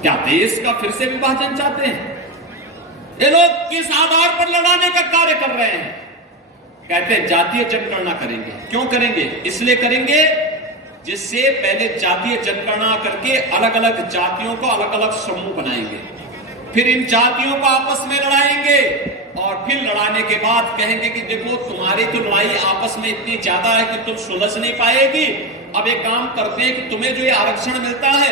क्या देश का फिर से विभाजन चाहते हैं? ये लोग किस आधार पर लड़ाने का कार्य कर रहे हैं? कहते हैं जातीय जनगणना करेंगे। क्यों करेंगे? इसलिए करेंगे जिससे पहले जातीय जनगणना करके अलग अलग जातियों को अलग अलग समूह बनाएंगे, फिर इन जातियों को आपस में लड़ाएंगे और फिर लड़ाने के बाद कहेंगे कि देखो तुम्हारी तो लड़ाई आपस में इतनी ज्यादा है कि तुम सुलझ नहीं पाएगी। अब एक काम करते हैं कि तुम्हें जो ये आरक्षण मिलता है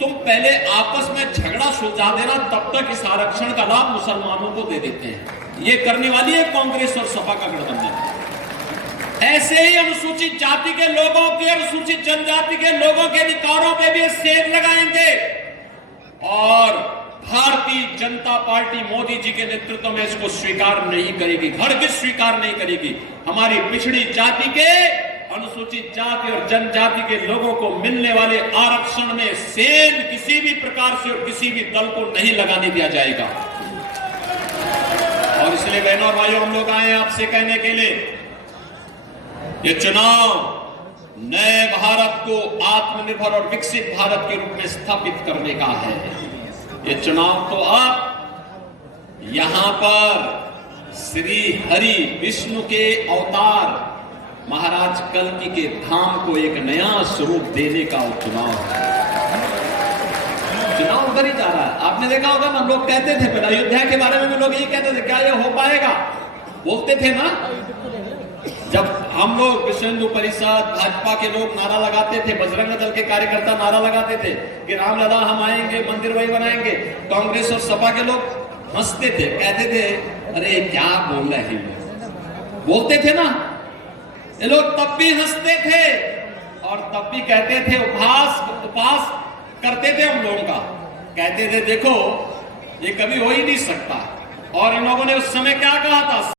तुम पहले आपस में झगड़ा सुलझा देना, तब तक इस आरक्षण का लाभ मुसलमानों को दे देते हैं। ये करने वाली है कांग्रेस और सपा का गठबंधन। ऐसे ही अनुसूचित जाति के लोगों के, अनुसूचित जनजाति के लोगों के अधिकारों पे भी सेर लगाएंगे और भारतीय जनता पार्टी मोदी जी के नेतृत्व में इसको स्वीकार नहीं करेगी, हरगिज स्वीकार नहीं करेगी। हमारी पिछड़ी जाति के, अनुसूचित जाति और जनजाति के लोगों को मिलने वाले आरक्षण में सेंध किसी भी प्रकार से और किसी भी दल को नहीं लगाने दिया जाएगा। और इसलिए बहनों और भाइयों, हम लोग आए आपसे कहने के लिए, ये चुनाव नए भारत को आत्मनिर्भर और विकसित भारत के रूप में स्थापित करने का है। ये चुनाव तो अब यहां पर श्री हरि विष्णु के अवतार महाराज कल्कि के धाम को एक नया स्वरूप देने का चुनाव है। चुनाव उधर ही जा रहा है। आपने देखा होगा ना, हम लोग कहते थे पहले अयोध्या के बारे में भी लोग यही कहते थे, क्या ये हो पाएगा? बोलते थे ना, जब हम लोग विश्व हिंदू परिषद भाजपा के लोग नारा लगाते थे, बजरंग दल के कार्यकर्ता नारा लगाते थे कि रामलला हम आएंगे, मंदिर वही बनाएंगे, कांग्रेस और सपा के लोग हंसते थे, कहते थे अरे क्या बोल रहे हैं, बोलते थे ना। ये लोग तब भी हंसते थे और तब भी कहते थे, उपहास करते थे हम लोगों का, कहते थे देखो ये कभी हो ही नहीं सकता। और इन लोगों ने उस समय क्या कहा था?